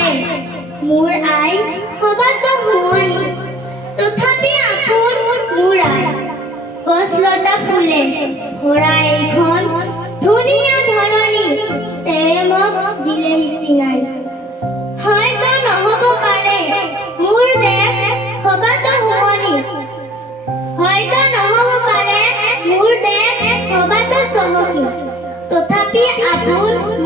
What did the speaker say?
পাৰে মোৰ আই হবাতো শুৱনি তথাপি আপোন মোৰ আই গছ লতা ফুলে ভৰা এইখন ধুনীয়া ধৰণী তেৱে মোক দিলেহি চিনাই হয়তো নহব পাৰে মোৰ দেশ হবাতো শুৱনি হয়তো নহব পাৰে মোৰ দেশ হবাতো চহকী তথাপি আপোন